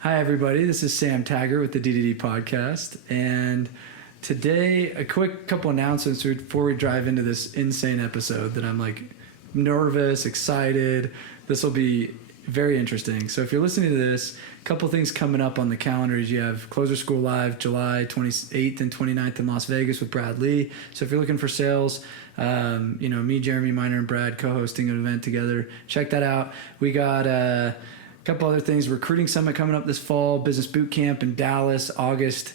Hi, everybody. This is Sam Taggart with the DDD podcast. And today, a quick couple announcements before we dive into this insane episode that I'm like nervous, excited. This will be very interesting. So if you're listening to this, a couple things coming up on the calendars. You have Closer School Live July 28th and 29th in Las Vegas with Brad Lee. So if you're looking for sales, me, Jeremy Miner, and Brad co-hosting an event together. Check that out. We got a couple other things. Recruiting Summit coming up this fall. Business Boot Camp in Dallas, August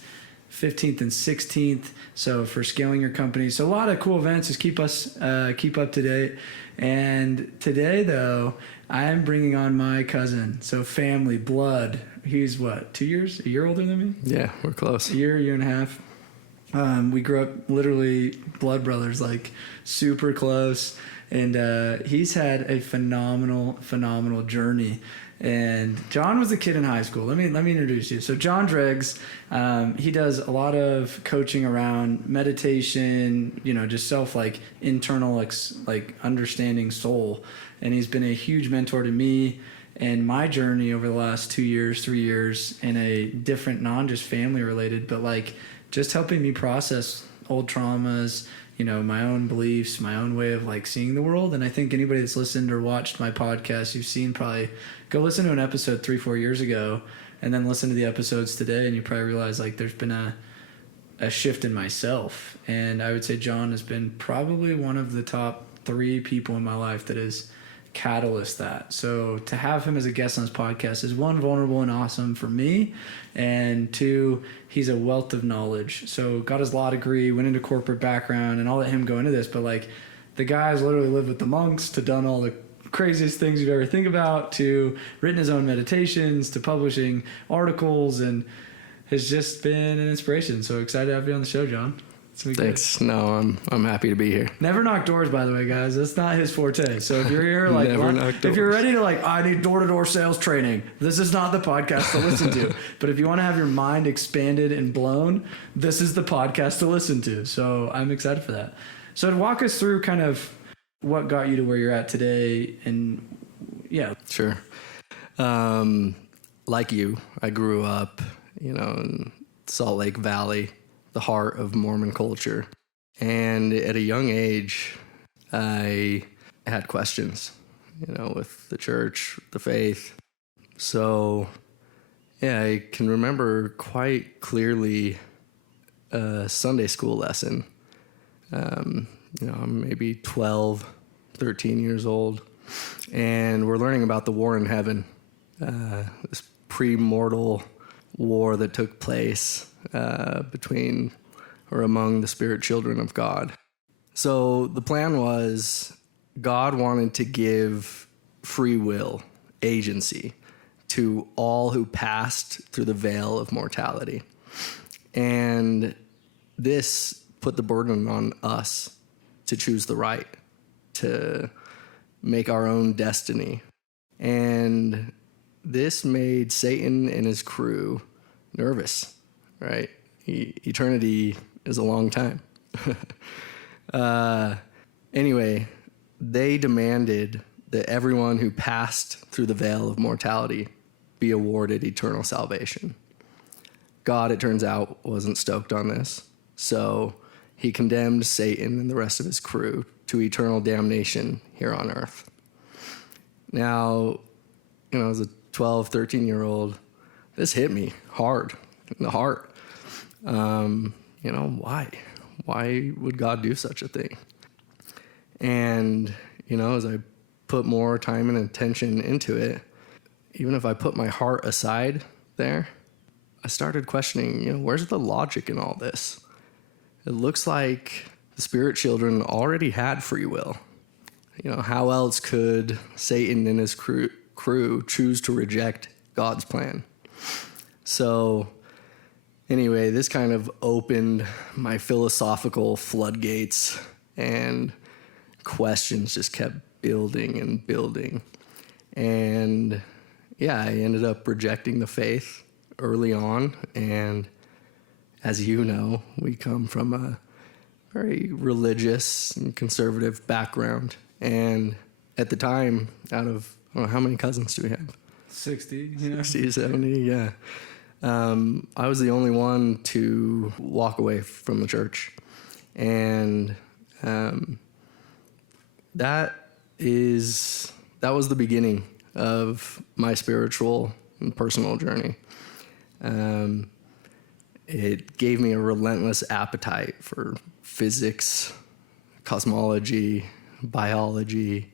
15th and 16th. So for scaling your company. So a lot of cool events. Just keep up to date. And today, though, I'm bringing on my cousin. So family, blood. He's what, 2 years? A year older than me? Yeah, we're close. A year and a half. We grew up literally blood brothers, like super close. And he's had a phenomenal journey. And John was a kid in high school. Let me introduce you. So John Driggs, he does a lot of coaching around meditation, just self internal understanding soul. And he's been a huge mentor to me and my journey over the last 2 years, 3 years in a different, non just family related, but just helping me process old traumas, my own beliefs, my own way of seeing the world. And I think anybody that's listened or watched my podcast, you've seen probably go listen to an episode 3-4 years ago and then listen to the episodes today. And you probably realize there's been a shift in myself. And I would say John has been probably one of the top 3 people in my life that has catalyst that. So to have him as a guest on this podcast is 1, vulnerable and awesome for me, and 2, he's a wealth of knowledge. So got his law degree, went into corporate background, and I'll let him go into this, but the guy's literally lived with the monks, to done all the craziest things you'd ever think about, to written his own meditations, to publishing articles, and has just been an inspiration. So excited to have you on the show, John. Thanks. Good. No, I'm happy to be here. Never knock doors, by the way, guys. That's not his forte. So if you're here, if you're ready to I need door-to-door sales training, this is not the podcast to listen to. But if you want to have your mind expanded and blown, this is the podcast to listen to. So I'm excited for that. So to walk us through kind of what got you to where you're at today, and yeah. Sure. Like you, I grew up, in Salt Lake Valley, the heart of Mormon culture. And at a young age, I had questions, with the church, the faith. So, yeah, I can remember quite clearly a Sunday school lesson. I'm maybe 12, 13 years old, and we're learning about the war in heaven, this pre-mortal war that took place between or among the spirit children of God. So the plan was God wanted to give free will, agency, to all who passed through the veil of mortality. And this put the burden on us to choose the right, to make our own destiny. And this made Satan and his crew nervous, right? Eternity is a long time. Anyway, they demanded that everyone who passed through the veil of mortality be awarded eternal salvation. God, it turns out, wasn't stoked on this. So he condemned Satan and the rest of his crew to eternal damnation here on earth. Now, as a 12, 13-year-old, this hit me hard in the heart. Why? Why would God do such a thing? And, as I put more time and attention into it, even if I put my heart aside there, I started questioning, where's the logic in all this? It looks like the spirit children already had free will. How else could Satan and his crew choose to reject God's plan? So anyway, this kind of opened my philosophical floodgates, and questions just kept building and building. And yeah, I ended up rejecting the faith early on. And as you know, we come from a very religious and conservative background. And at the time, out of, I don't know, how many cousins do we have? 60, 60, 70, yeah. I was the only one to walk away from the church. And that was the beginning of my spiritual and personal journey. It gave me a relentless appetite for physics, cosmology, biology.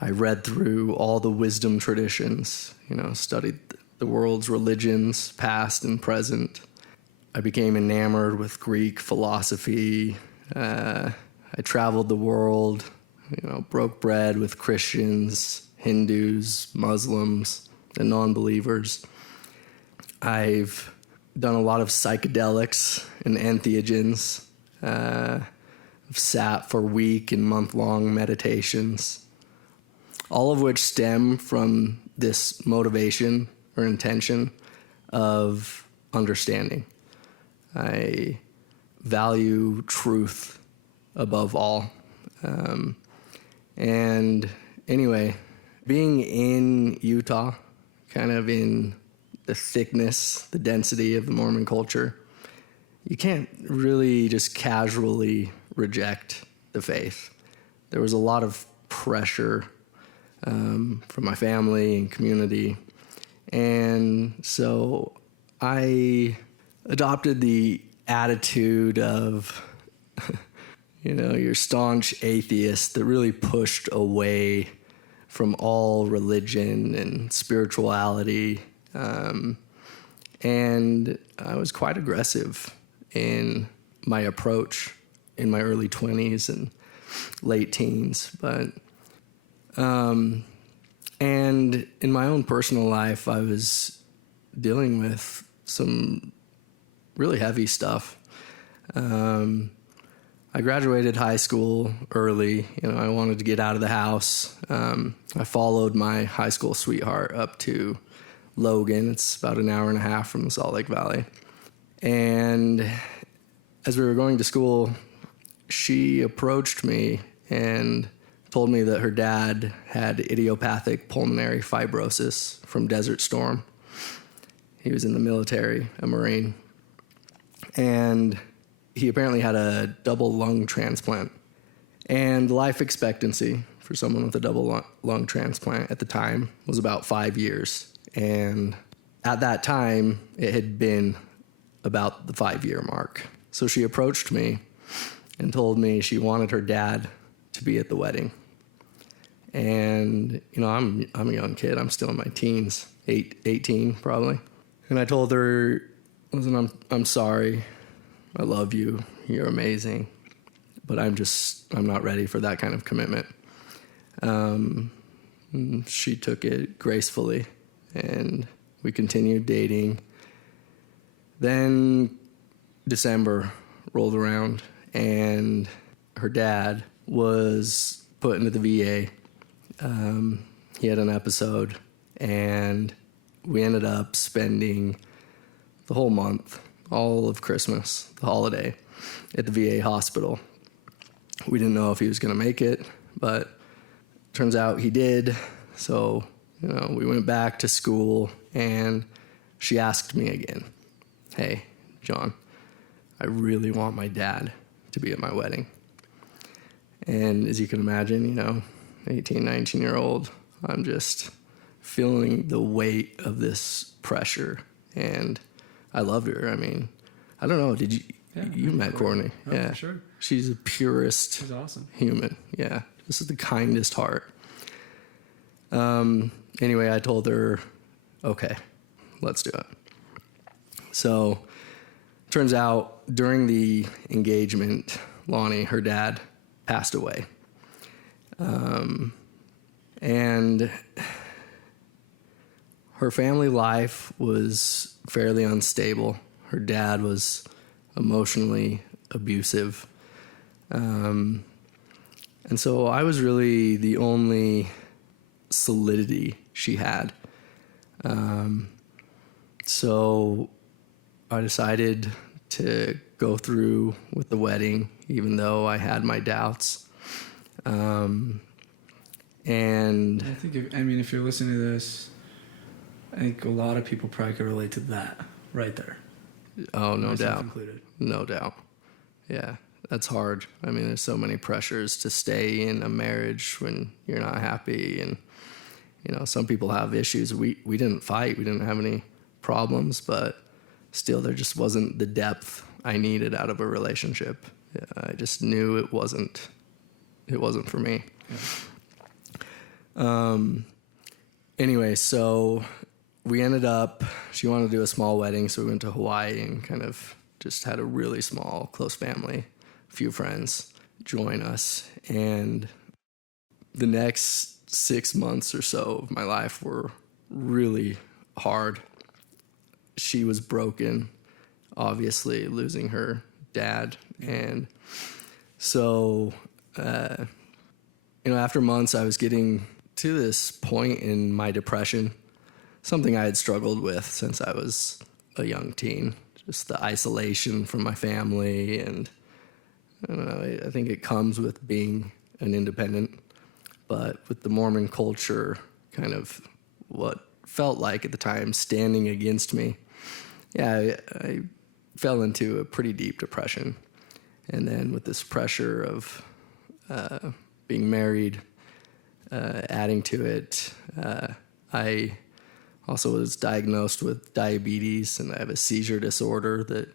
I read through all the wisdom traditions, studied the world's religions, past and present. I became enamored with Greek philosophy. I traveled the world, broke bread with Christians, Hindus, Muslims, and non-believers. I've done a lot of psychedelics and entheogens. I've sat for week and month-long meditations, all of which stem from this motivation or intention of understanding. I value truth above all. And anyway, being in Utah, kind of in the thickness, the density of the Mormon culture, you can't really just casually reject the faith. There was a lot of pressure from my family and community. And so I adopted the attitude of, your staunch atheist that really pushed away from all religion and spirituality. And I was quite aggressive in my approach in my early 20s and late teens. But, and in my own personal life, I was dealing with some really heavy stuff. I graduated high school early. I wanted to get out of the house. I followed my high school sweetheart up to Logan. It's about an hour and a half from the Salt Lake Valley. And as we were going to school, she approached me and told me that her dad had idiopathic pulmonary fibrosis from Desert Storm. He was in the military, a Marine. And he apparently had a double lung transplant. And life expectancy for someone with a double lung transplant at the time was about 5 years. And at that time, it had been about the 5-year mark. So she approached me and told me she wanted her dad to be at the wedding. And, I'm a young kid. I'm still in my teens, 18 probably. And I told her, listen, I'm sorry. I love you. You're amazing. But I'm not ready for that kind of commitment. She took it gracefully, and we continued dating. Then December rolled around, and her dad was put into the VA. He had an episode, and we ended up spending the whole month, all of Christmas, the holiday, at the VA hospital. We didn't know if he was going to make it, but turns out he did. So, we went back to school, and she asked me again, hey, John, I really want my dad to be at my wedding. And as you can imagine, 18, 19-year-old, I'm just feeling the weight of this pressure. And I loved her. I mean, I don't know. Did you? Yeah, you met Courtney? Oh, yeah, for sure. She's the purest. She's awesome. Human. Yeah, this is the kindest heart. Anyway, I told her, okay, let's do it. So, turns out during the engagement, Lonnie, her dad, passed away. And her family life was fairly unstable. Her dad was emotionally abusive. And so I was really the only solidity she had. So I decided to go through with the wedding, even though I had my doubts. And I think, if you're listening to this I think a lot of people probably could relate to that right there. Oh, no Myself doubt. included. No doubt. Yeah, that's hard. I mean, there's so many pressures to stay in a marriage when you're not happy. And, you know, some people have issues. We didn't fight. We didn't have any problems, but still there just wasn't the depth I needed out of a relationship. I just knew it wasn't for me. Yeah. Anyway, so we ended up, she wanted to do a small wedding, so we went to Hawaii and kind of just had a really small, close family, a few friends join us. And the next 6 months or so of my life were really hard. She was broken, obviously losing her dad. And so, after months, I was getting to this point in my depression, something I had struggled with since I was a young teen, just the isolation from my family. And I don't know, I think it comes with being an independent, but with the Mormon culture kind of what felt like at the time standing against me. Yeah, I fell into a pretty deep depression. And then with this pressure of being married, adding to it, I also was diagnosed with diabetes, and I have a seizure disorder that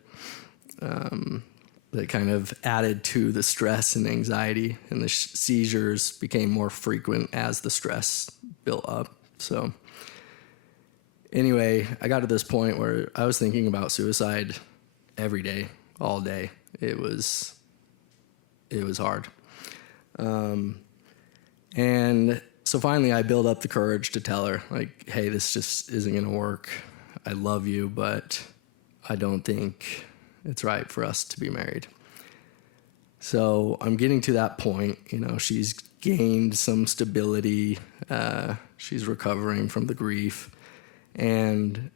kind of added to the stress and anxiety, and the seizures became more frequent as the stress built up. So anyway, I got to this point where I was thinking about suicide every day, all day. It was hard. And so finally I built up the courage to tell her, like, hey, this just isn't going to work. I love you, but I don't think it's right for us to be married. So I'm getting to that point. She's gained some stability. She's recovering from the grief. And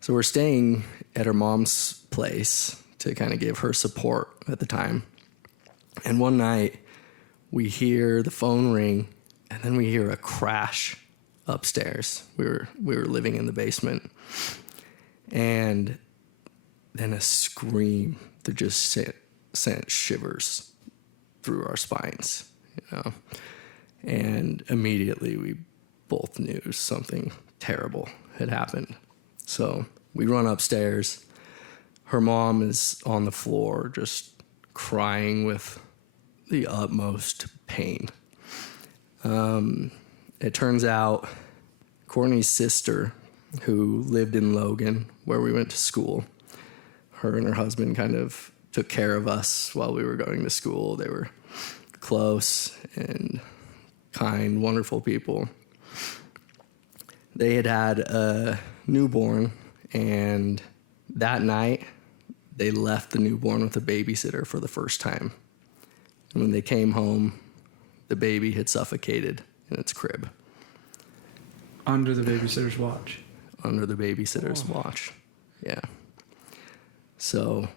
so we're staying at her mom's place to kind of give her support at the time. And one night we hear the phone ring, and then we hear a crash upstairs. We were living in the basement, and then a scream that just sent shivers through our spines, And immediately we both knew something terrible had happened. So we run upstairs. Her mom is on the floor, just crying with the utmost pain. It turns out Courtney's sister, who lived in Logan, where we went to school, her and her husband kind of took care of us while we were going to school. They were close and kind, wonderful people. They had a newborn, and that night they left the newborn with a babysitter for the first time. And when they came home, the baby had suffocated in its crib. Under the babysitter's watch. Under the babysitter's watch. Yeah. So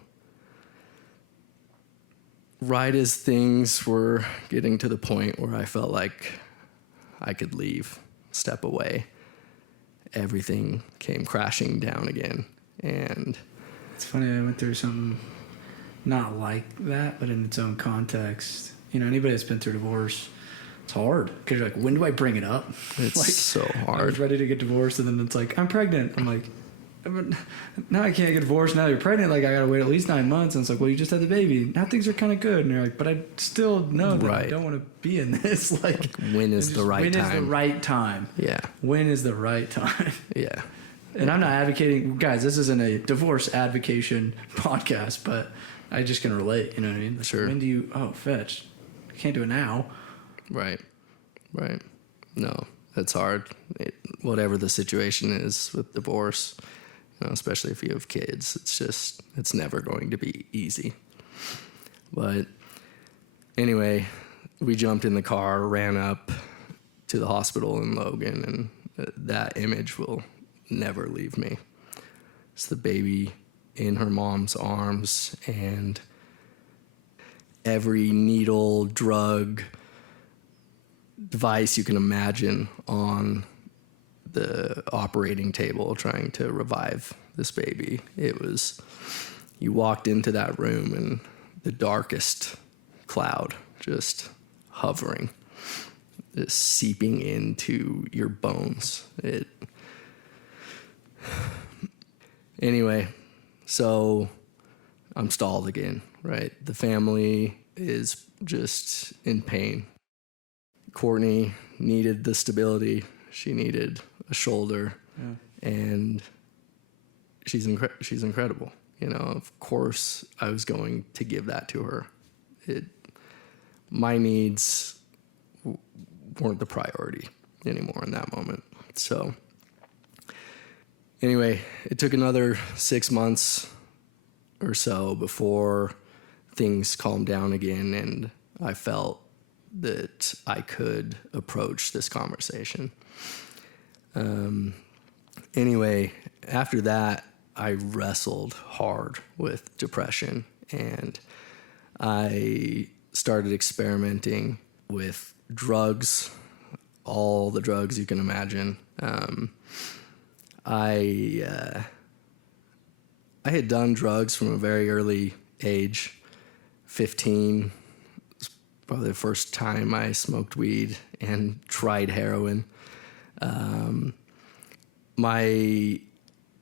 right as things were getting to the point where I felt like I could leave, step away, everything came crashing down again. And it's funny, I went through something not like that, but in its own context. Anybody that's been through divorce, it's hard. Because you're like, when do I bring it up? It's like, so hard. I was ready to get divorced, and then it's like, I'm pregnant. I'm like, now I can't get divorced. Now you're pregnant. Like, I got to wait at least 9 months. And it's like, well, you just had the baby. Now things are kind of good. And you're like, but I still know that I don't want to be in this. Like when is the right time? When is the right time? Yeah. When is the right time? Yeah. And I'm not advocating, guys, this isn't a divorce advocation podcast, but I just can relate. You know what I mean? Sure. When do you, fetch. I can't do it now. Right. No, that's hard. Whatever the situation is with divorce, especially if you have kids, it's never going to be easy. But anyway, we jumped in the car, ran up to the hospital in Logan, and that image will never leave me. It's the baby in her mom's arms, and every needle, drug, device you can imagine on the operating table trying to revive this baby. It was, you walked into that room and the darkest cloud just hovering, just seeping into your bones. Anyway, so I'm stalled again, right? The family is just in pain. Courtney needed the stability. She needed a shoulder, and she's incredible. You know, of course, I was going to give that to her. My needs weren't the priority anymore in that moment. So anyway, it took another 6 months or so before things calmed down again, and I felt that I could approach this conversation. Anyway, after that, I wrestled hard with depression, and I started experimenting with drugs, all the drugs you can imagine. I had done drugs from a very early age. 15 was probably the first time I smoked weed and tried heroin. My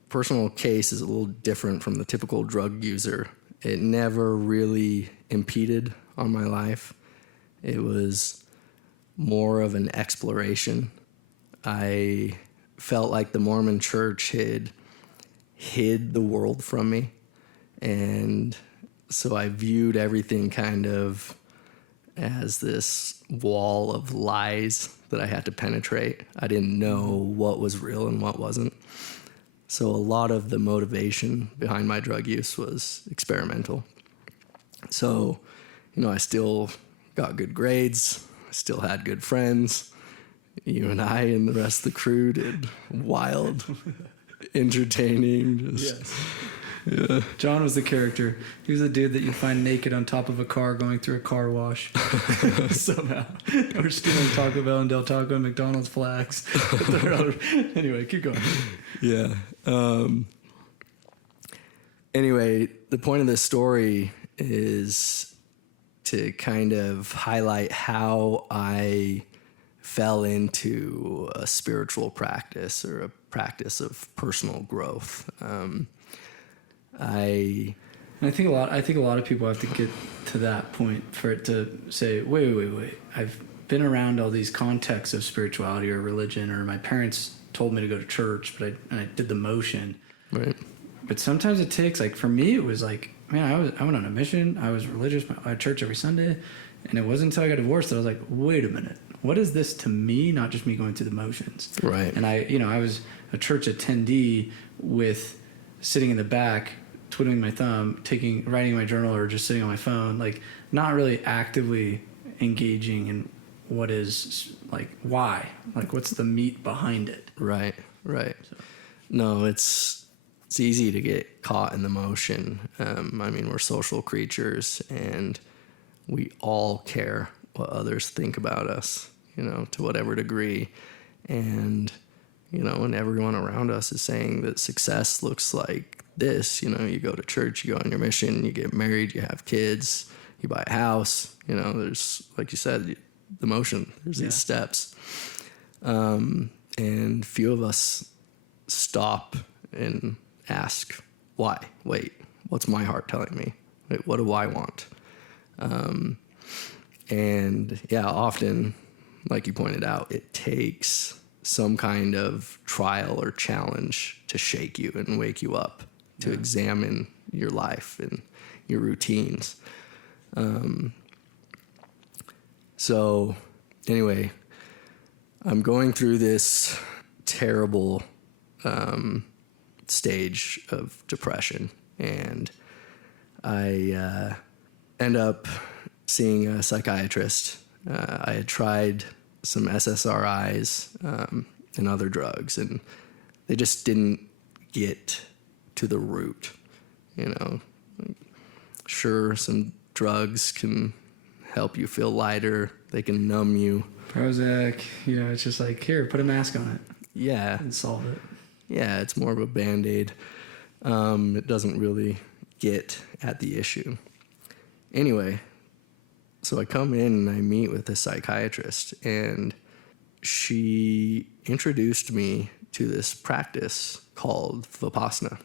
personal case is a little different from the typical drug user. It never really impeded on my life. It was more of an exploration. I felt like the Mormon church had hid the world from me, and so I viewed everything kind of as this wall of lies that I had to penetrate. I didn't know what was real and what wasn't. So a lot of the motivation behind my drug use was experimental. So, I still got good grades. I still had good friends. You and I and the rest of the crew did wild, entertaining. Yes. Yeah. John was the character. He was the dude that you'd find naked on top of a car going through a car wash. Somehow. Or stealing Taco Bell and Del Taco and McDonald's flags. Anyway, keep going. Yeah. Anyway, the point of this story is to kind of highlight how I fell into a spiritual practice or a practice of personal growth. I think a lot of people have to get to that point for it to say, wait. I've been around all these contexts of spirituality or religion, or my parents told me to go to church, but I did the motion. Right. But sometimes it takes, like, for me, it was like, man, I went on a mission. I was religious. I had church every Sunday. And it wasn't until I got divorced that I was like, wait a minute. What is this to me? Not just me going through the motions. Right. And I was a church attendee with sitting in the back, twiddling my thumb, writing my journal, or just sitting on my phone, like not really actively engaging in what is, like, why, like what's the meat behind it. Right. So. No, it's easy to get caught in the motion. We're social creatures, and we all care what others think about us, to whatever degree. And, and everyone around us is saying that success looks like this. You go to church, you go on your mission, you get married, you have kids, you buy a house. There's, like you said, the motion. There's these steps. And few of us stop and ask, why? Wait, what's my heart telling me? Wait, what do I want? And yeah, often, like you pointed out, it takes some kind of trial or challenge to shake you and wake you up, to examine your life and your routines. So anyway, I'm going through this terrible stage of depression, and I end up seeing a psychiatrist. I had tried some SSRIs and other drugs, and they just didn't get to the root. Sure, some drugs can help you feel lighter. They can numb you. Prozac, it's just like, here, put a mask on it. Yeah. and solve it. Yeah, it's more of a Band-Aid. It doesn't really get at the issue. Anyway, so I come in and I meet with a psychiatrist, and she introduced me to this practice called Vipassana.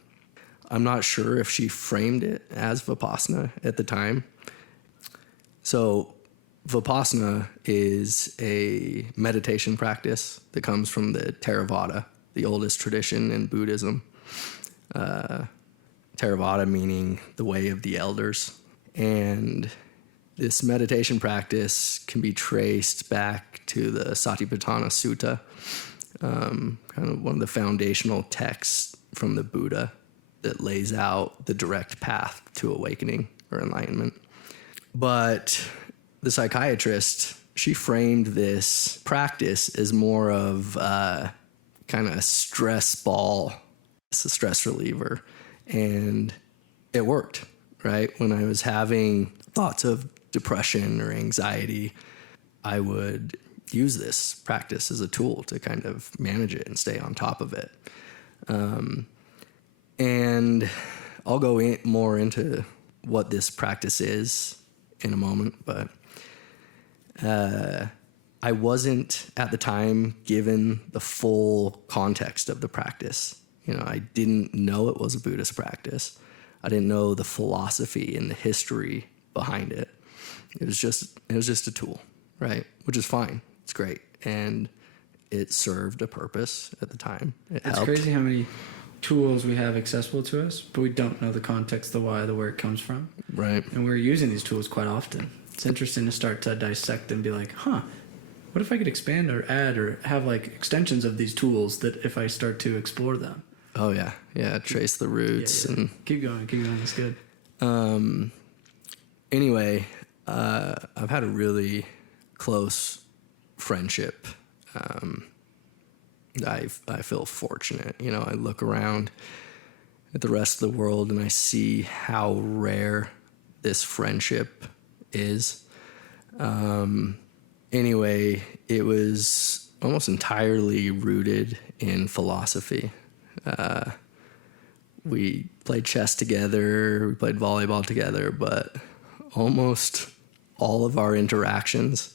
I'm not sure if she framed it as Vipassana at the time. So Vipassana is a meditation practice that comes from the Theravada, the oldest tradition in Buddhism. Theravada meaning the way of the elders. And this meditation practice can be traced back to the Satipatthana Sutta, kind of one of the foundational texts from the Buddha that lays out the direct path to awakening or enlightenment. But the psychiatrist, she framed this practice as more of kind of a stress ball. It's a stress reliever. And it worked, right? When I was having thoughts of depression or anxiety, I would use this practice as a tool to kind of manage it and stay on top of it. And I'll go more into what this practice is in a moment, but I wasn't at the time given the full context of the practice. You know, I didn't know it was a Buddhist practice. I didn't know the philosophy and the history behind it. It was just a tool, right? Which is fine. It's great. And it served a purpose at the time. It's crazy how many tools we have accessible to us, but we don't know the context, the why, the where it comes from. Right. And we're using these tools quite often. It's interesting to start to dissect and be like, what if I could expand or add or have like extensions of these tools that if I start to explore them? Oh, yeah. Yeah, trace the roots. Yeah. And Keep going. It's good. Anyway, I've had a really close friendship. I feel fortunate. You know, I look around at the rest of the world and I see how rare this friendship is. Anyway, it was almost entirely rooted in philosophy. We played chess together, we played volleyball together, but almost all of our interactions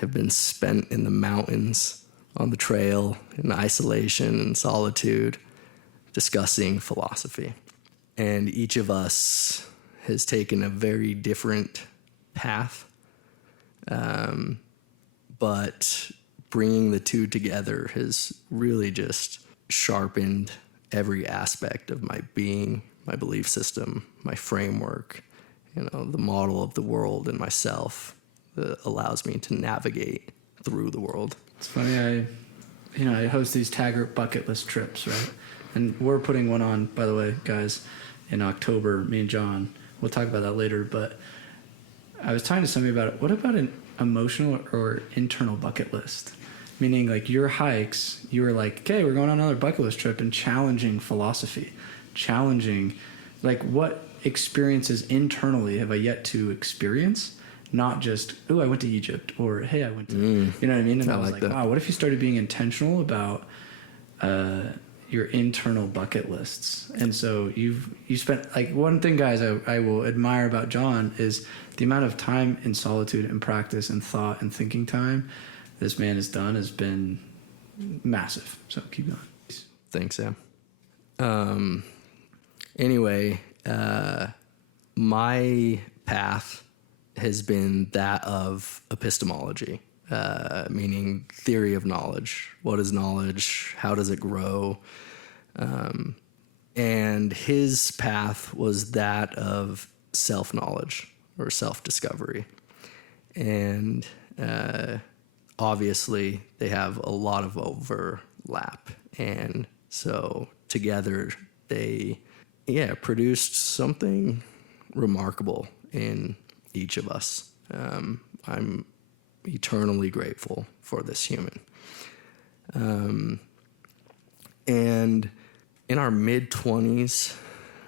have been spent in the mountains, on the trail, in isolation and solitude, discussing philosophy. And each of us has taken a very different path, but bringing the two together has really just sharpened every aspect of my being, my belief system, my framework, you know, the model of the world and myself that allows me to navigate through the world. It's funny, I host these Taggart bucket list trips, right? And we're putting one on, by the way, guys, in October, me and John. We'll talk about that later, but I was talking to somebody about it. What about an emotional or internal bucket list? Meaning, like, your hikes, you were like, okay, we're going on another bucket list trip, and challenging philosophy, like, what experiences internally have I yet to experience? Not just, I went to Egypt, or, hey, I went to, you know what I mean? And I was like, wow, what if you started being intentional about your internal bucket lists? And so you spent, like, one thing, guys, I will admire about John is the amount of time in solitude and practice and thought and thinking time this man has done has been massive. So keep going. Thanks, Sam. Anyway, my path has been that of epistemology, meaning theory of knowledge. What is knowledge? How does it grow? And his path was that of self-knowledge or self-discovery. And obviously, they have a lot of overlap. And so together, they produced something remarkable in each of us. I'm eternally grateful for this human. And in our mid-20s,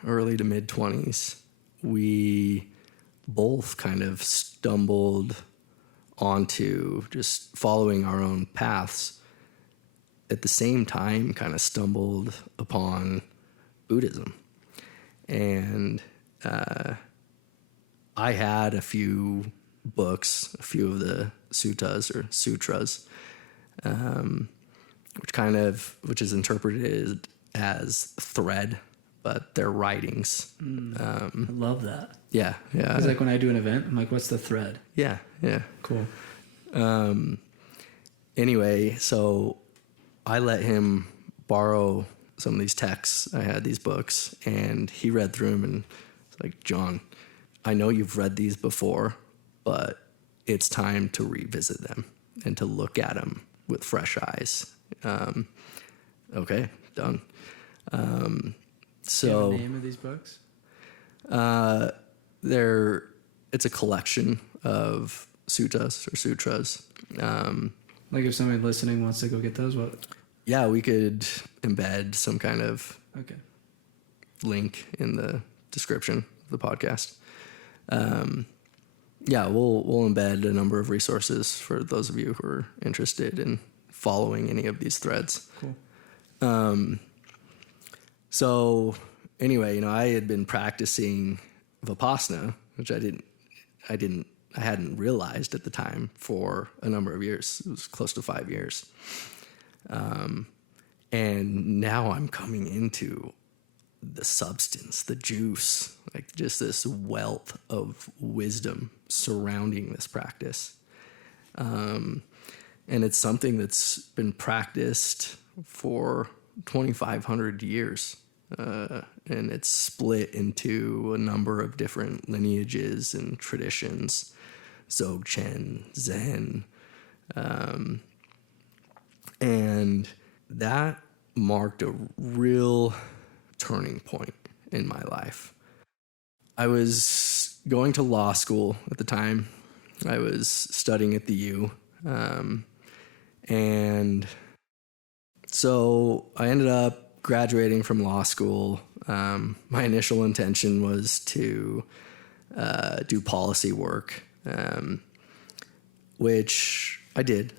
early to mid-20s, we both kind of stumbled onto just following our own paths, at the same time kind of stumbled upon Buddhism. And I had a few books, a few of the suttas or sutras, which is interpreted as thread, but they're writings. I love that. Yeah. It's like when I do an event, I'm like, what's the thread? Yeah. Cool. Anyway, so I let him borrow some of these texts. I had these books, and he read through them, and it's like, John, I know you've read these before, but it's time to revisit them and to look at them with fresh eyes. Okay, done. Do you have a name of these books? It's a collection of suttas or sutras. Like if somebody listening wants to go get those, what? Yeah, we could embed some kind of Okay. link in the description of the podcast. Yeah, we'll embed a number of resources for those of you who are interested in following any of these threads. Cool. So anyway, I had been practicing Vipassana, which I hadn't realized at the time for a number of years. It was close to 5 years. And now I'm coming into the substance, the juice, like just this wealth of wisdom surrounding this practice. And it's something that's been practiced for 2,500 years. And it's split into a number of different lineages and traditions, Dzogchen, Zen. And that marked a real turning point in my life. I was going to law school at the time. I was studying at the U. And so I ended up graduating from law school. My initial intention was to do policy work, which I did.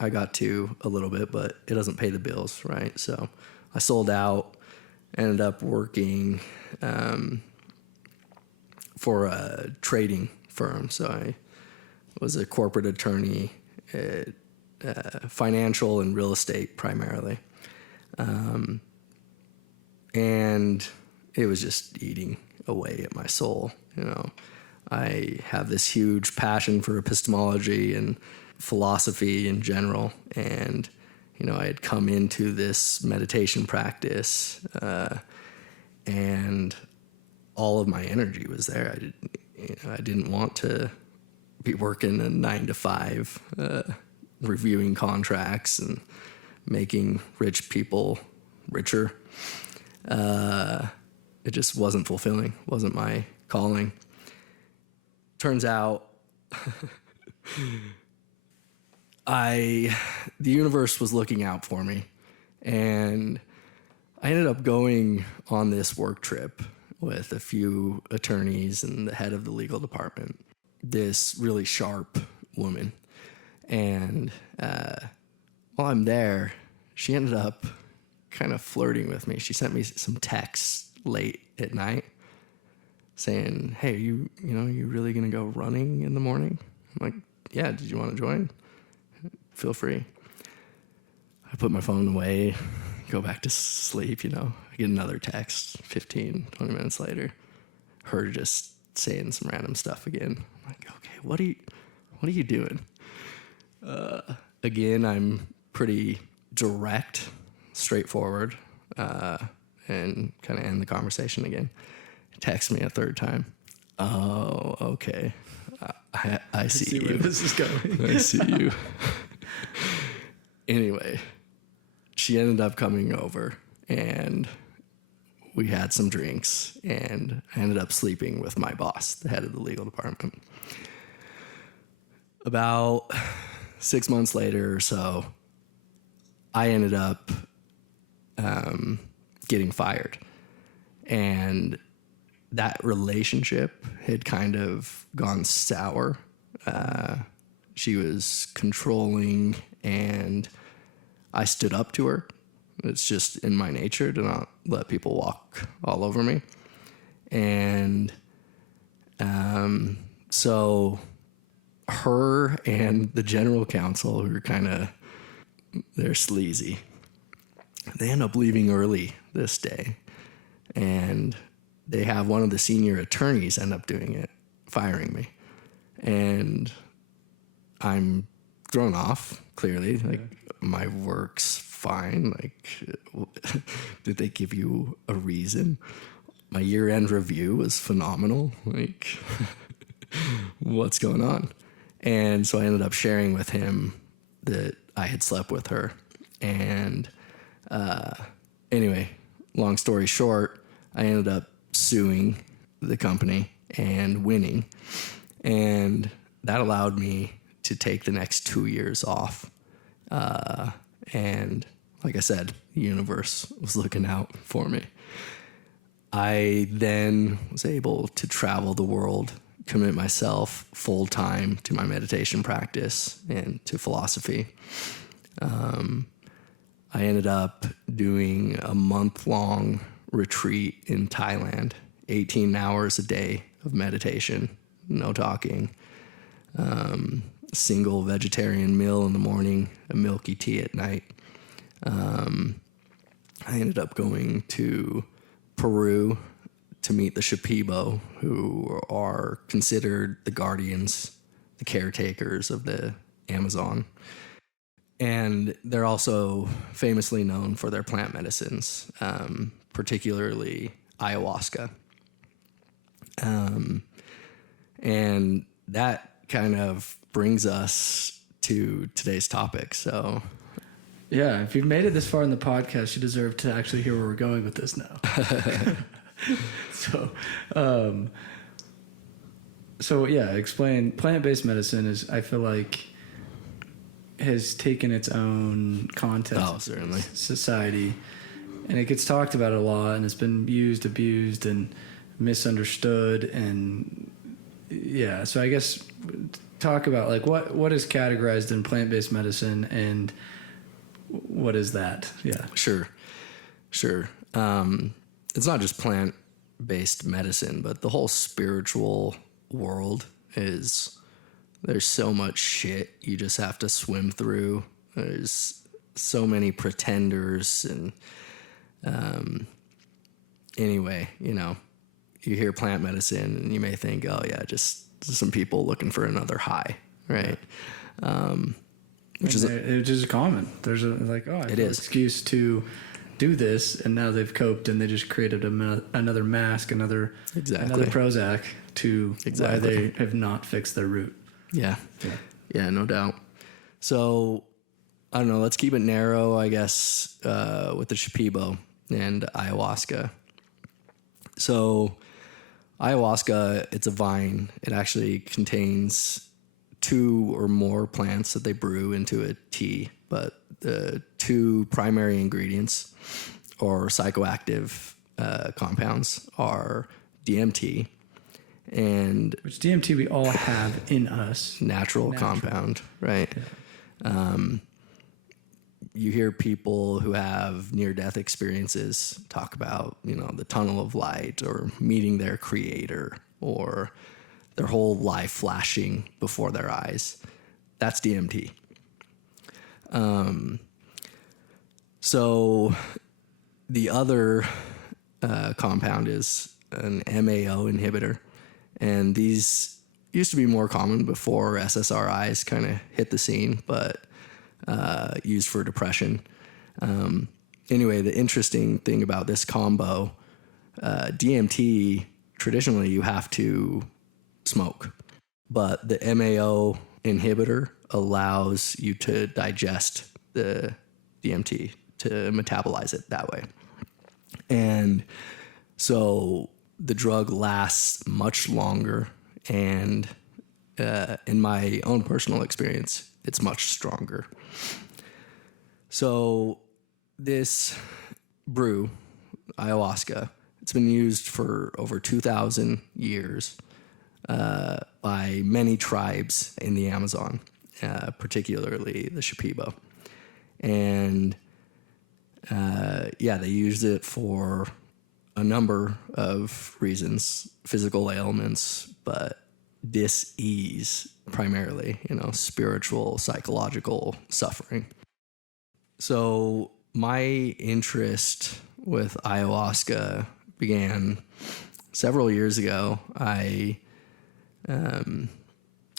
I got to a little bit, but it doesn't pay the bills, right? So I sold out, ended up working for a trading firm. So I was a corporate attorney at financial and real estate primarily. And it was just eating away at my soul. I have this huge passion for epistemology and philosophy in general. And, I had come into this meditation practice, and all of my energy was there. I didn't want to be working a 9-to-5, reviewing contracts and making rich people richer. It just wasn't fulfilling, wasn't my calling. Turns out the universe was looking out for me, and I ended up going on this work trip with a few attorneys and the head of the legal department, this really sharp woman. And while I'm there, she ended up kind of flirting with me. She sent me some texts late at night saying, "Hey, you really gonna go running in the morning?" I'm like, "Yeah, did you want to join? Feel free." I put my phone away, go back to sleep, I get another text 15, 20 minutes later, her just saying some random stuff again. I'm like, okay, what are you doing? Again, I'm pretty direct, straightforward, and kind of end the conversation again. Text me a third time. Oh, okay. I see you. Where this is going. I see you. Anyway, she ended up coming over, and we had some drinks, and I ended up sleeping with my boss, the head of the legal department. About 6 months later or so, I ended up getting fired. And that relationship had kind of gone sour. She was controlling, and I stood up to her. It's just in my nature to not let people walk all over me. And so her and the general counsel, who are they're sleazy, they end up leaving early this day. And they have one of the senior attorneys end up doing it, firing me. And I'm thrown off, clearly. Like, my work's fine. Like, did they give you a reason? My year-end review was phenomenal. Like, what's going on? And so I ended up sharing with him that I had slept with her. And anyway, long story short, I ended up suing the company and winning. And that allowed me to take the next 2 years off. And like I said, the universe was looking out for me. I then was able to travel the world, commit myself full time to my meditation practice and to philosophy. I ended up doing a month-long retreat in Thailand, 18 hours a day of meditation, no talking, single vegetarian meal in the morning, a milky tea at night. I ended up going to Peru to meet the Shipibo, who are considered the guardians, the caretakers of the Amazon. And they're also famously known for their plant medicines, particularly ayahuasca. And that kind of brings us to today's topic. So, yeah, if you've made it this far in the podcast, you deserve to actually hear where we're going with this now. So yeah, explain. Plant-based medicine is, I feel like, has taken its own context in society, and it gets talked about a lot, and it's been used, abused, and misunderstood, and yeah. So I guess talk about like what is categorized in plant-based medicine, and what is that? Yeah, sure. It's not just plant-based medicine, but the whole spiritual world is. There's so much shit you just have to swim through. There's so many pretenders, and anyway, you hear plant medicine and you may think, oh yeah, just some people looking for another high, right? Which is common. There's an excuse to do this, and now they've coped and they just created another mask, another Prozac to why they have not fixed their root. Yeah, no doubt. So, I don't know, let's keep it narrow, I guess, with the Shipibo and ayahuasca. So, ayahuasca, it's a vine. It actually contains 2 or more plants that they brew into a tea, but the 2 primary ingredients or psychoactive compounds are DMT, which DMT we all have in us. Natural compound, right? Yeah. You hear people who have near-death experiences talk about, the tunnel of light or meeting their creator or their whole life flashing before their eyes. That's DMT. So the other compound is an MAO inhibitor. And these used to be more common before SSRIs kind of hit the scene, but used for depression. Anyway, the interesting thing about this combo, DMT, traditionally you have to smoke, but the MAO inhibitor allows you to digest the DMT, to metabolize it that way. And so the drug lasts much longer, and in my own personal experience, it's much stronger. So this brew, ayahuasca, it's been used for over 2,000 years by many tribes in the Amazon, particularly the Shipibo. And they used it for a number of reasons, physical ailments, but dis-ease primarily, spiritual, psychological suffering. So my interest with ayahuasca began several years ago.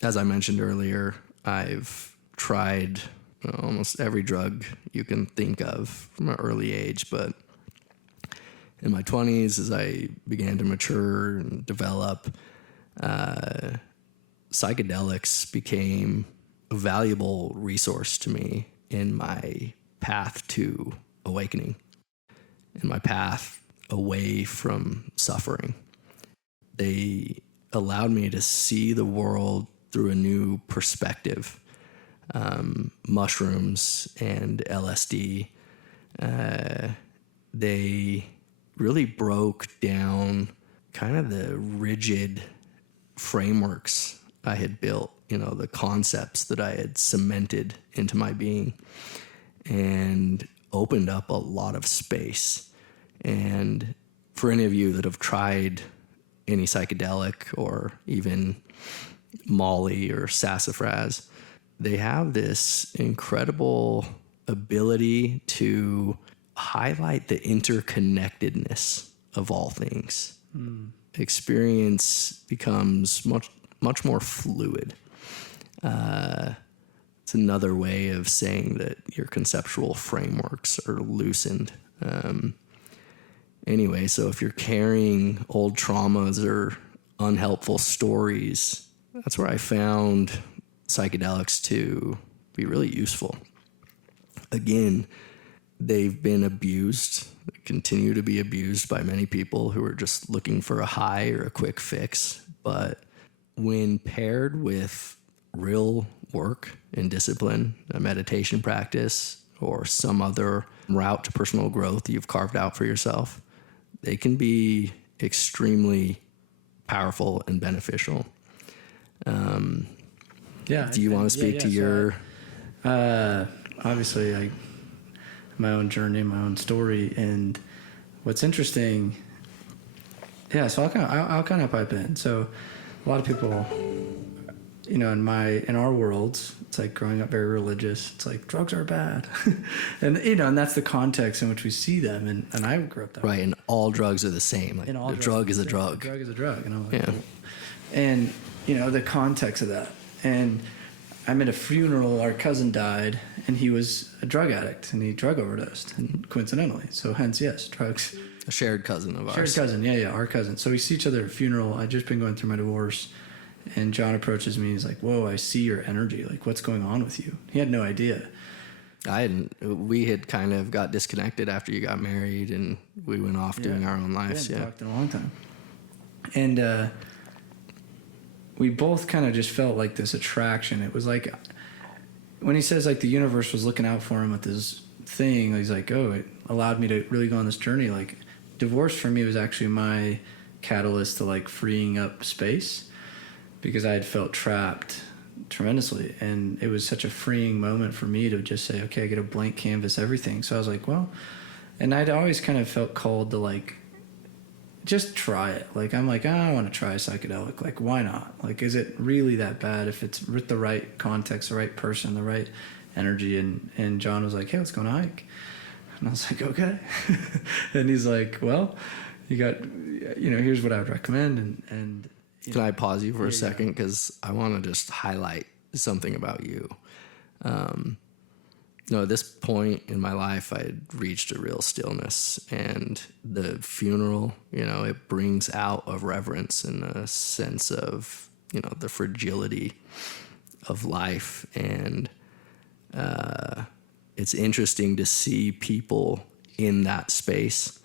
As I mentioned earlier, I've tried almost every drug you can think of from an early age, but in my 20s, as I began to mature and develop, psychedelics became a valuable resource to me in my path to awakening, in my path away from suffering. They allowed me to see the world through a new perspective. Mushrooms and LSD, they really broke down kind of the rigid frameworks I had built, the concepts that I had cemented into my being, and opened up a lot of space. And for any of you that have tried any psychedelic or even Molly or sassafras, they have this incredible ability to highlight the interconnectedness of all things. Experience becomes much more fluid. It's another way of saying that your conceptual frameworks are loosened. Anyway, so if you're carrying old traumas or unhelpful stories, that's where I found psychedelics to be really useful. Again, they've been abused, continue to be abused by many people who are just looking for a high or a quick fix. But when paired with real work and discipline, a meditation practice, or some other route to personal growth you've carved out for yourself, they can be extremely powerful and beneficial. Do you want to speak to your... obviously, my own journey, my own story, and what's interesting... so I'll kind of pipe in. So a lot of people, in our worlds, it's like growing up very religious. It's like drugs are bad, and and that's the context in which we see them. And I grew up that way. Right, and all drugs are the same. Like a drug is a drug. A drug is a drug, and I'm like, cool. And the context of that. And I'm at a funeral. Our cousin died, and he was a drug addict, and he drug overdosed, and coincidentally. So hence, yes, drugs. A shared cousin of ours. Shared cousin, yeah, our cousin. So we see each other at a funeral. I'd just been going through my divorce, and John approaches me. He's like, "Whoa, I see your energy. Like, what's going on with you?" He had no idea. We had kind of got disconnected after you got married, and we went off doing our own lives. We hadn't talked in a long time. And we both kind of just felt like this attraction. It was like when he says like the universe was looking out for him with this thing, he's like, oh, it allowed me to really go on this journey. Like divorce for me was actually my catalyst to like freeing up space because I had felt trapped tremendously. And it was such a freeing moment for me to just say, okay, I get a blank canvas, everything. So I was like, well, and I'd always kind of felt called to like, just try it. Like, I'm like, I want to try a psychedelic. Like, why not? Like, is it really that bad if it's with the right context, the right person, the right energy? And John was like, hey, let's go on a hike. And I was like, okay. And he's like, well, you got, here's what I would recommend. And Can I pause you for a second? Because I want to just highlight something about you. At this point in my life, I had reached a real stillness, and the funeral, it brings out a reverence and a sense of, the fragility of life. And it's interesting to see people in that space.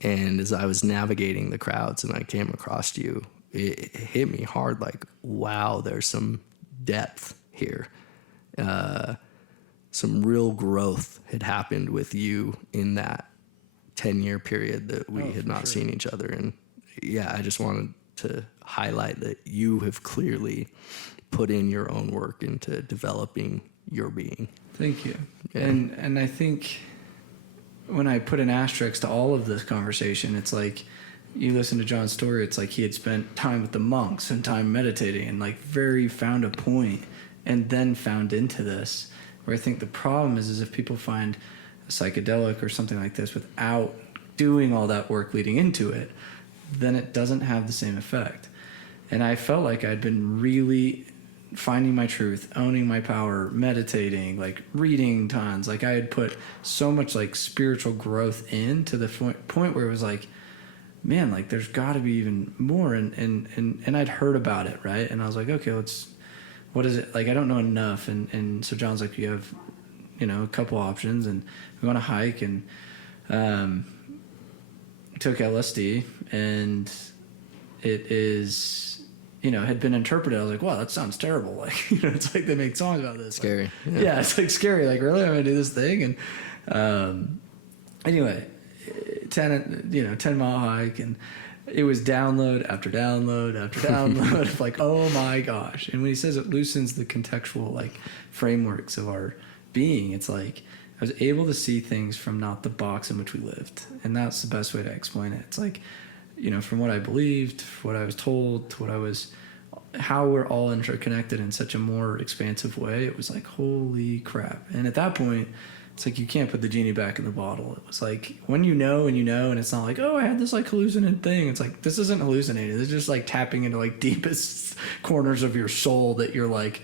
And as I was navigating the crowds and I came across you, it hit me hard, like, wow, there's some depth here. Some real growth had happened with you in that 10-year period that we had not seen each other. And I just wanted to highlight that you have clearly put in your own work into developing your being. Thank you. Yeah. And I think when I put an asterisk to all of this conversation, it's like, you listen to John's story, it's like he had spent time with the monks and time meditating and like found a point and then found into this. Where I think the problem is if people find a psychedelic or something like this without doing all that work leading into it, then it doesn't have the same effect. And I felt like I'd been really finding my truth, owning my power, meditating, like reading tons. Like I had put so much like spiritual growth in to the point where it was like, man, like there's got to be even more. And I'd heard about it, right? And I was like, okay, what is it? Like, I don't know enough. And so John's like, you have, a couple options, and we want to hike, and took LSD, and it is, had been interpreted. I was like, wow, that sounds terrible. Like, it's like they make songs about this. Scary. Like, yeah, it's like scary. Like, really, I'm gonna do this thing. And anyway, 10-mile hike, and it was download after download after download of like, oh my gosh. And when he says it loosens the contextual like frameworks of our being, it's like I was able to see things from not the box in which we lived. And that's the best way to explain it. It's like, from what I believed, what I was told, how we're all interconnected in such a more expansive way. It was like, holy crap. And at that point, it's like you can't put the genie back in the bottle. It was like when and it's not like, oh, I had this like hallucinating thing. It's like, this isn't hallucinating. This is just like tapping into like deepest corners of your soul that you're like,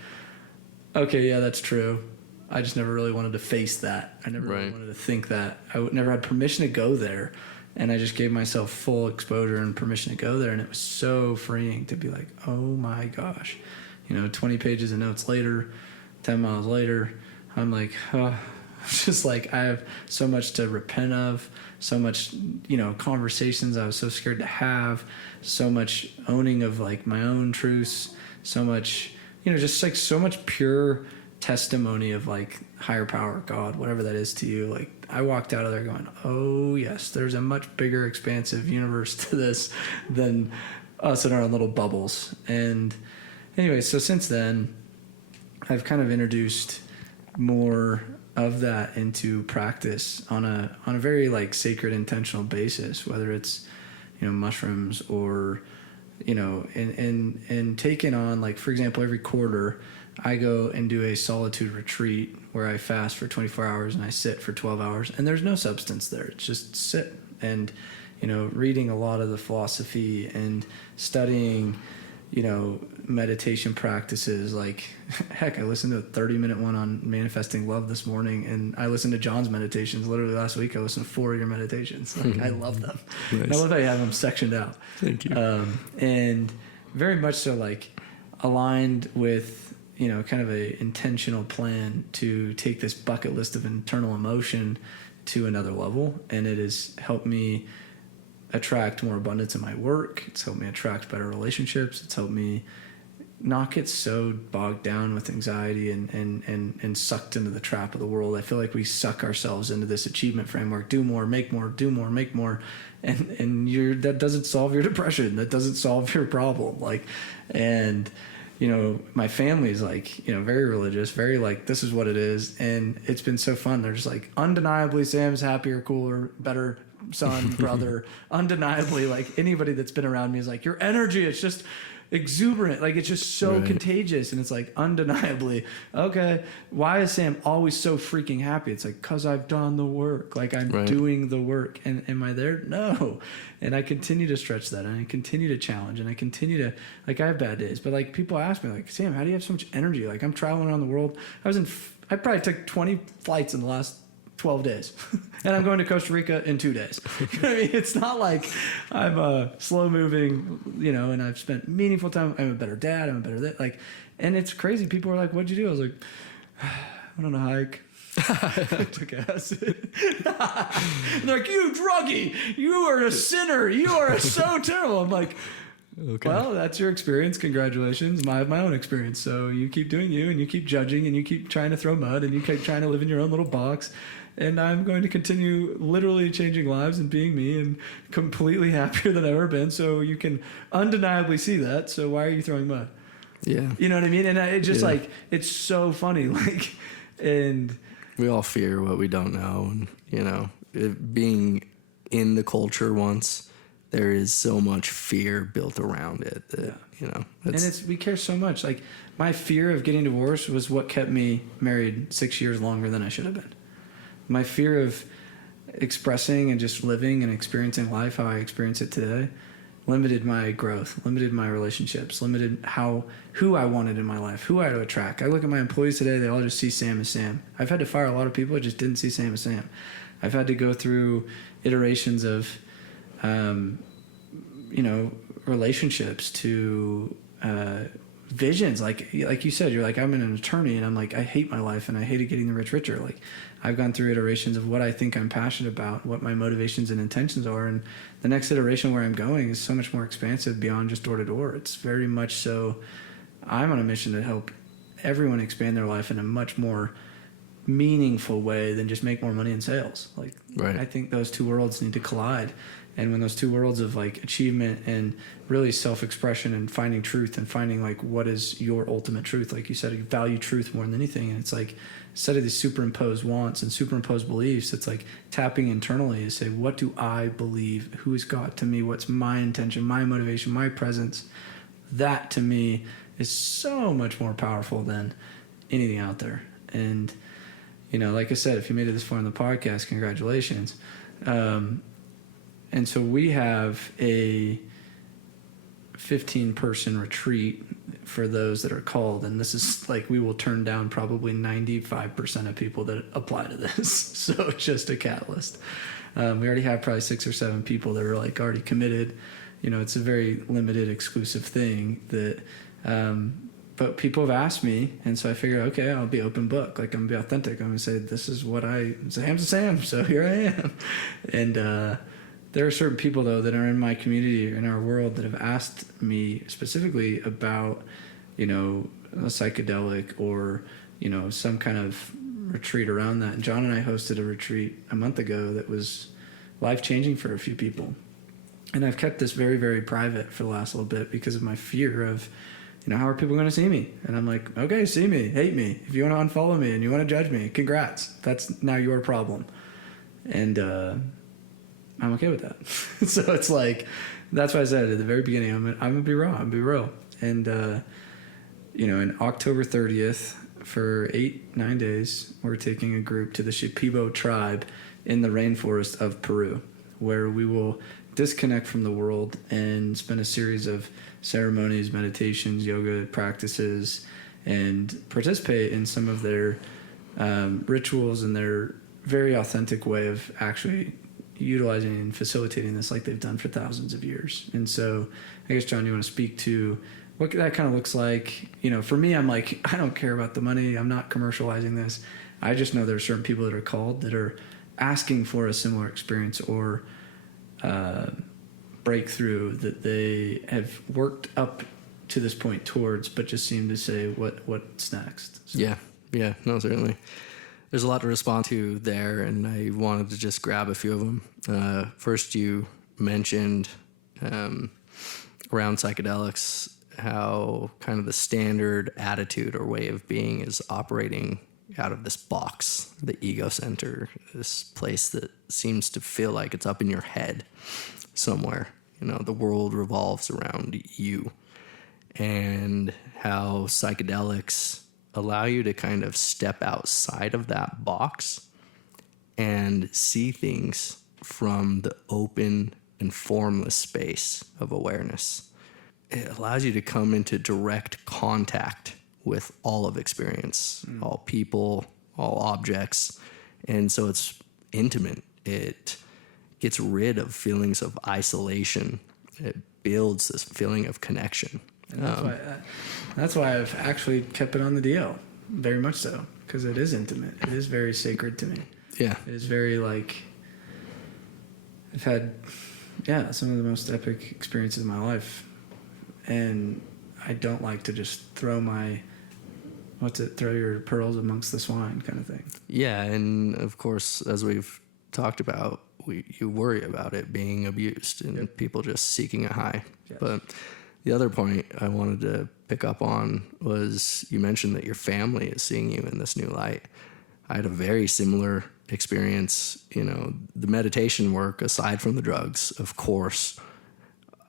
okay, yeah, that's true. I just never really wanted to face that. I never really wanted to think that. Never had permission to go there. And I just gave myself full exposure and permission to go there. And it was so freeing to be like, oh my gosh, 20 pages of notes later, 10 miles later, I'm like, oh. Just like I have so much to repent of, so much, conversations I was so scared to have, so much owning of like my own truths, so much, just like so much pure testimony of like higher power, God, whatever that is to you. Like I walked out of there going, oh yes, there's a much bigger expansive universe to this than us in our own little bubbles. And anyway, so since then I've kind of introduced more of that into practice on a very like sacred intentional basis, whether it's mushrooms or and taking on, like, for example, every quarter I go and do a solitude retreat where I fast for 24 hours and I sit for 12 hours, and there's no substance there. It's just sit and reading a lot of the philosophy and studying meditation practices. Like, heck, I listened to a 30-minute one on manifesting love this morning, and I listened to John's meditations. Literally last week, I listened to 4 of your meditations. Like, I love them. Nice. And I love how you have them sectioned out. Thank you. And very much so, like, aligned with, kind of a intentional plan to take this bucket list of internal emotion to another level. And it has helped me attract more abundance in my work. It's helped me attract better relationships. It's helped me not get so bogged down with anxiety and sucked into the trap of the world. I feel like we suck ourselves into this achievement framework. Do more, make more, do more, make more. And that doesn't solve your depression. That doesn't solve your problem. Like, and my family is like, very religious, very like, this is what it is. And it's been so fun. They're just like, undeniably Sam's happier, cooler, better son, brother. Undeniably, like, anybody that's been around me is like, your energy, it's just exuberant. Like, it's just so contagious. And it's like, undeniably, okay, why is Sam always so freaking happy? It's like, because I've done the work. Like, I'm doing the work. And am I there? No. And I continue to stretch that, and I continue to challenge, and I continue to, like, I have bad days, but like, people ask me like, Sam, how do you have so much energy? Like, I'm traveling around the world. I probably took 20 flights in the last 12 days and I'm going to Costa Rica in 2 days. I mean, it's not like I'm slow moving, and I've spent meaningful time. I'm a better dad. I'm a better that, like, and it's crazy. People are like, what'd you do? I was like, I went on a hike. I took acid. They're like, you druggie, you are a sinner. You are so terrible. I'm like, okay, well, that's your experience. Congratulations. I have my own experience. So you keep doing you, and you keep judging, and you keep trying to throw mud, and you keep trying to live in your own little box. And I'm going to continue literally changing lives and being me and completely happier than I've ever been. So you can undeniably see that. So why are you throwing mud? Yeah. You know what I mean? And it just like, it's so funny. Like, And we all fear what we don't know. And, being in the culture once, there is so much fear built around it that, and we care so much. Like, my fear of getting divorced was what kept me married 6 years longer than I should have been. My fear of expressing and just living and experiencing life how I experience it today limited my growth, limited my relationships, limited who I wanted in my life, who I had to attract. I look at my employees today, they all just see Sam as Sam. I've had to fire a lot of people that just didn't see Sam as Sam. I've had to go through iterations of, relationships to visions. Like you said, you're like, I'm an attorney, and I'm like, I hate my life, and I hated getting the rich richer. Like, I've gone through iterations of what I think I'm passionate about, what my motivations and intentions are, and the next iteration where I'm going is so much more expansive beyond just door to door. It's very much so I'm on a mission to help everyone expand their life in a much more meaningful way than just make more money in sales. Like, right. I think those two worlds need to collide. And when those two worlds of like achievement and really self-expression and finding truth and finding like what is your ultimate truth, like you said, you value truth more than anything. And it's like, instead of these superimposed wants and superimposed beliefs, it's like tapping internally to say, what do I believe? Who is God to me? What's my intention, my motivation, my presence? That to me is so much more powerful than anything out there. And, like I said, if you made it this far in the podcast, congratulations. And so we have a 15-person retreat for those that are called. And this is like, we will turn down probably 95% of people that apply to this. So it's just a catalyst. We already have probably 6 or 7 people that are like already committed. It's a very limited, exclusive thing that, but people have asked me. And so I figured, okay, I'll be open book. Like, I'm gonna be authentic. I'm gonna say, this is what Sam's a Sam. So here I am. And, there are certain people, though, that are in my community, in our world, that have asked me specifically about, a psychedelic or, some kind of retreat around that. And John and I hosted a retreat a month ago that was life-changing for a few people. And I've kept this very, very private for the last little bit because of my fear of, how are people going to see me? And I'm like, okay, see me, hate me. If you want to unfollow me and you want to judge me, congrats. That's now your problem. And, I'm okay with that. So it's like, that's why I said at the very beginning, I'm gonna be raw, I'm gonna be real. And, in October 30th, for 8-9 days, we're taking a group to the Shipibo tribe in the rainforest of Peru, where we will disconnect from the world and spend a series of ceremonies, meditations, yoga practices, and participate in some of their rituals and their very authentic way of actually utilizing and facilitating this like they've done for thousands of years. And so I guess, John, you want to speak to what that kind of looks like? For me, I'm like, I don't care about the money. I'm not commercializing this. I just know there are certain people that are called that are asking for a similar experience or breakthrough that they have worked up to this point towards, but just seem to say, what's next? So. Yeah, no, certainly. There's a lot to respond to there, and I wanted to just grab a few of them. First, you mentioned around psychedelics how kind of the standard attitude or way of being is operating out of this box, the ego center, this place that seems to feel like it's up in your head somewhere. The world revolves around you, and how psychedelics allow you to kind of step outside of that box and see things from the open and formless space of awareness. It allows you to come into direct contact with all of experience, all people, all objects. And so it's intimate. It gets rid of feelings of isolation. It builds this feeling of connection. And that's why I've actually kept it on the DL, very much so, because it is intimate. It is very sacred to me. Yeah. It is very I've had, some of the most epic experiences of my life, and I don't like to just throw your pearls amongst the swine kind of thing. Yeah, and of course, as we've talked about, you worry about it being abused and people just seeking a high. Yes. But the other point I wanted to pick up on was you mentioned that your family is seeing you in this new light. I had a very similar experience. You know, the meditation work, aside from the drugs, of course,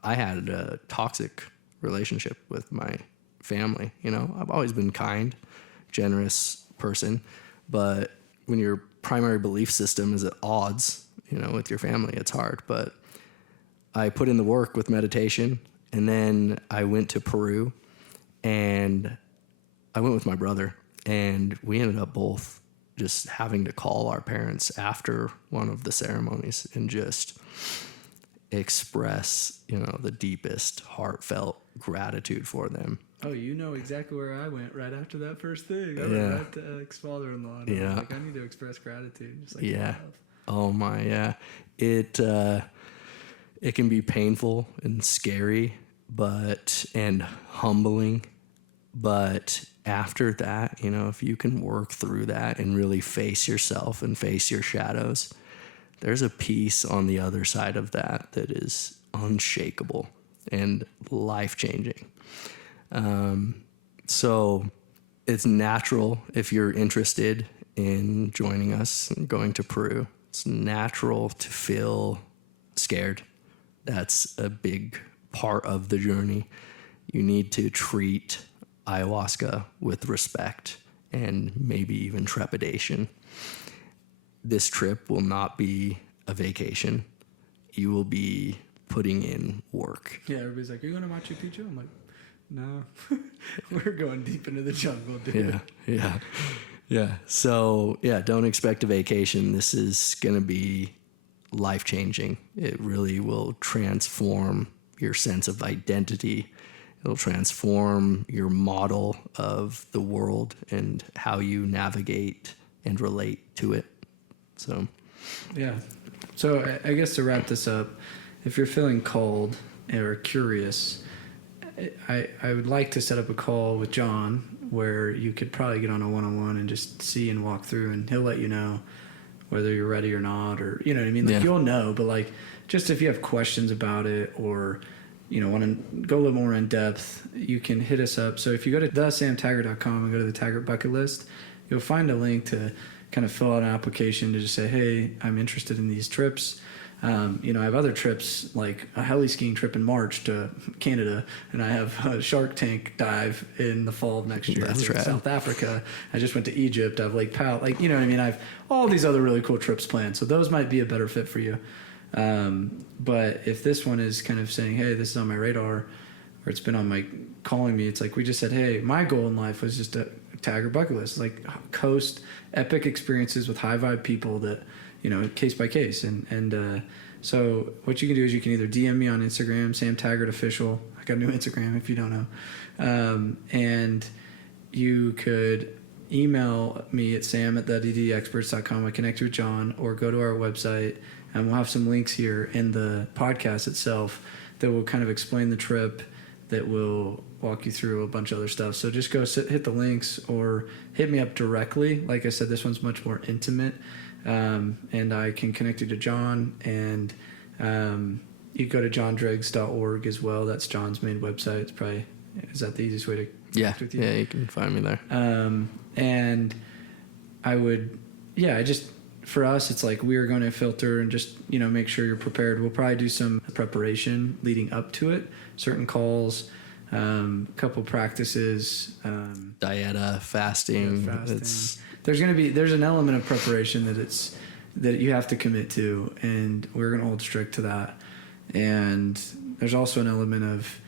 I had a toxic relationship with my family. You know, I've always been kind, generous person, but when your primary belief system is at odds, you know, with your family, it's hard. But I put in the work with meditation, and then I went to Peru, and I went with my brother, and we ended up both just having to call our parents after one of the ceremonies and just express, you know, the deepest heartfelt gratitude for them. Oh, you know exactly where I went right after that first thing. I Yeah. went right to ex-father-in-law. And I was like, I need to express gratitude. Just like Yeah. love. Oh my, yeah. It can be painful and scary, and humbling. But after that, you know, if you can work through that and really face yourself and face your shadows, there's a peace on the other side of that is unshakable and life-changing. So it's natural, if you're interested in joining us and going to Peru, it's natural to feel scared. That's a big part of the journey. You need to treat ayahuasca with respect and maybe even trepidation. This trip will not be a vacation. You will be putting in work. Yeah, everybody's like, are you going to Machu Picchu? I'm like, no. We're going deep into the jungle, dude. Yeah. So, don't expect a vacation. This is going to be life-changing. It really will transform your sense of identity. It'll transform your model of the world and how you navigate and relate to it. So, yeah. So I guess to wrap this up, if you're feeling called or curious, I would like to set up a call with John where you could probably get on a one-on-one and just see and walk through, and he'll let you know whether you're ready or not, or, you know what I mean? Like, you'll know, but like, just if you have questions about it or, you know, want to go a little more in depth, you can hit us up. So if you go to thesamtaggart.com and go to the Taggart bucket list, you'll find a link to kind of fill out an application to just say, hey, I'm interested in these trips. You know, I have other trips, like a heli skiing trip in March to Canada, and I have a Shark Tank dive in the fall of next year That's to right. South Africa. I just went to Egypt. I have Lake Powell. Like, you know what I mean? I have all these other really cool trips planned. So those might be a better fit for you. But if this one is kind of saying, hey, this is on my radar, or it's been on my calling me, it's like we just said, hey, my goal in life was just a Taggart bucket list. It's like coast epic experiences with high vibe people that, you know, case by case. And so what you can do is you can either DM me on Instagram, Sam Taggart Official. I got a new Instagram if you don't know. And you could email me at sam@theddexperts.com. I connect you with John, or go to our website, and we'll have some links here in the podcast itself that will kind of explain the trip, that will walk you through a bunch of other stuff. So just go hit the links or hit me up directly. Like I said, this one's much more intimate. And I can connect you to John, and you go to johndriggs.org as well. That's John's main website. It's probably, is that the easiest way to connect with you? Yeah, you can find me there. And I would, for us, it's like we are going to filter and just, you know, make sure you're prepared. We'll probably do some preparation leading up to it, certain calls, couple practices, Dieta, fasting. There's an element of preparation that you have to commit to, and we're going to hold strict to that. And there's also an element of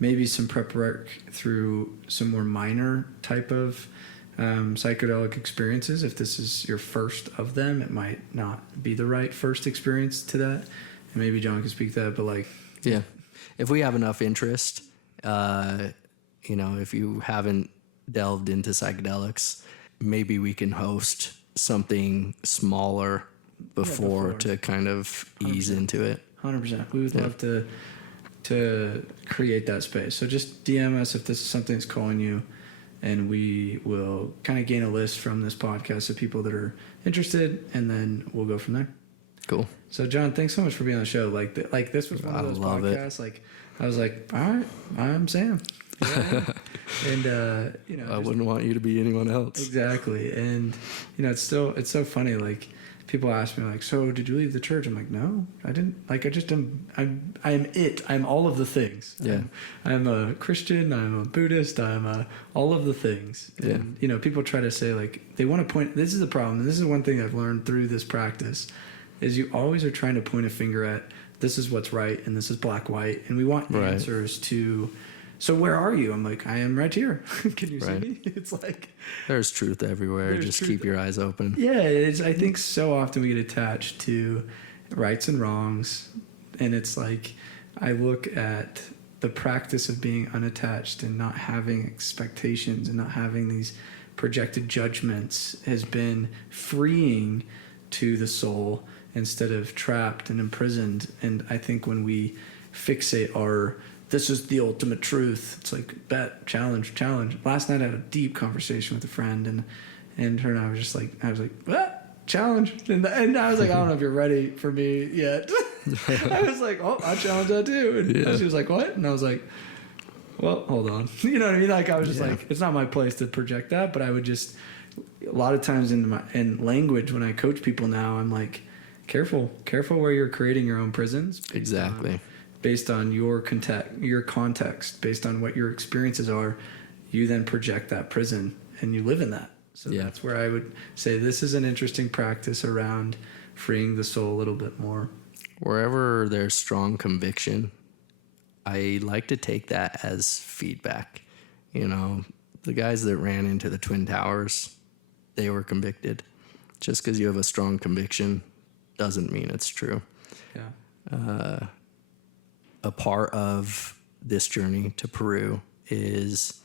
maybe some prep work through some more minor type of psychedelic experiences. If this is your first of them, it might not be the right first experience to that. And maybe John can speak to that, but like, yeah, if we have enough interest, you know, if you haven't delved into psychedelics, maybe we can host something smaller before to kind of ease 100%. into it. 100%. We would love to create that space. So just DM us if this is something that's calling you, and we will kind of gain a list from this podcast of people that are interested, and then we'll go from there. Cool. So John, thanks so much for being on the show. Like this was one of those podcasts. Like I was like, all right, I'm Sam. Yeah. And, I wouldn't want you to be anyone else. Exactly. And, it's so funny. Like, people ask me, like, so did you leave the church? I'm like, no, I didn't. Like, I just am, I'm it. I'm all of the things. Yeah. I'm a Christian. I'm a Buddhist. I'm all of the things. Yeah. And, people try to say, like, they want to point, this is the problem. And this is one thing I've learned through this practice, is you always are trying to point a finger at, this is what's right and this is black, white. And we want answers to, so where are you? I'm like, I am right here. Can you see me? It's like, there's truth everywhere. Just keep your eyes open. Yeah. I think so often we get attached to rights and wrongs. And it's like, I look at the practice of being unattached and not having expectations and not having these projected judgments has been freeing to the soul instead of trapped and imprisoned. And I think when we fixate this is the ultimate truth, it's like, challenge. Last night I had a deep conversation with a friend, and her and I was like, what? Challenge. And I was like, I don't know if you're ready for me yet. I was like, oh, I challenge that too. And she was like, what? And I was like, well, hold on. You know what I mean? Like, I was just like, it's not my place to project that, but I would just, a lot of times in language, when I coach people now, I'm like, careful where you're creating your own prisons. Exactly. Based on your context, based on what your experiences are, you then project that prison and you live in that. So that's where I would say this is an interesting practice around freeing the soul a little bit more. Wherever there's strong conviction, I like to take that as feedback. The guys that ran into the Twin Towers, they were convicted. Just because you have a strong conviction doesn't mean it's true. Yeah. A part of this journey to Peru is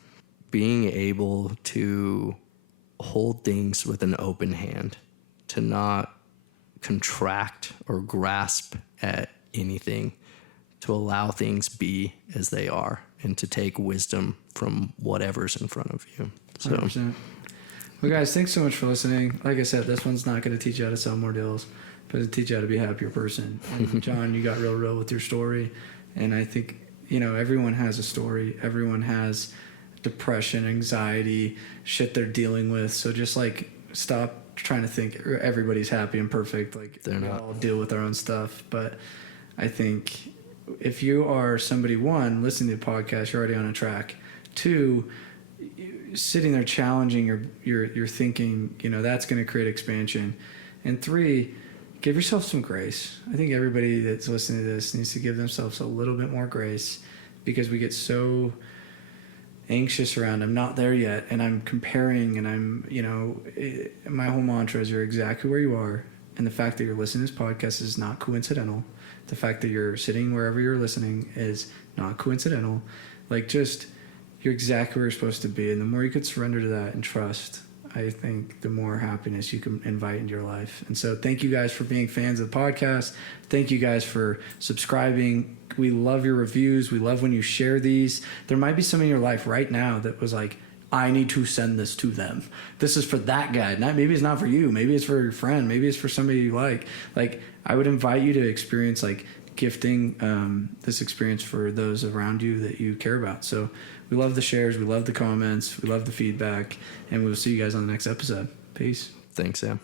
being able to hold things with an open hand, to not contract or grasp at anything, to allow things be as they are, and to take wisdom from whatever's in front of you. So, 100%. Well, guys, thanks so much for listening. Like I said, this one's not going to teach you how to sell more deals, but it'll teach you how to be a happier person. And John, you got real with your story. And I think, everyone has a story. Everyone has depression, anxiety, shit they're dealing with. So just like stop trying to think everybody's happy and perfect. Like They're we not. all deal with our own stuff. But I think if you are somebody, one, listening to the podcast, you're already on a track. Two, sitting there challenging your thinking, that's going to create expansion. And three, give yourself some grace. I think everybody that's listening to this needs to give themselves a little bit more grace, because we get so anxious around, I'm not there yet, and I'm comparing, and I'm, my whole mantra is you're exactly where you are, and the fact that you're listening to this podcast is not coincidental. The fact that you're sitting wherever you're listening is not coincidental. Like, just, you're exactly where you're supposed to be, and the more you could surrender to that and trust, I think the more happiness you can invite into your life. And so thank you guys for being fans of the podcast. Thank you guys for subscribing. We love your reviews. We love when you share these. There might be some in your life right now that was like, I need to send this to them. This is for that guy. Maybe it's not for you. Maybe it's for your friend. Maybe it's for somebody you like. Like, I would invite you to experience, like, gifting this experience for those around you that you care about. So we love the shares. We love the comments. We love the feedback. And we'll see you guys on the next episode. Peace. Thanks, Sam.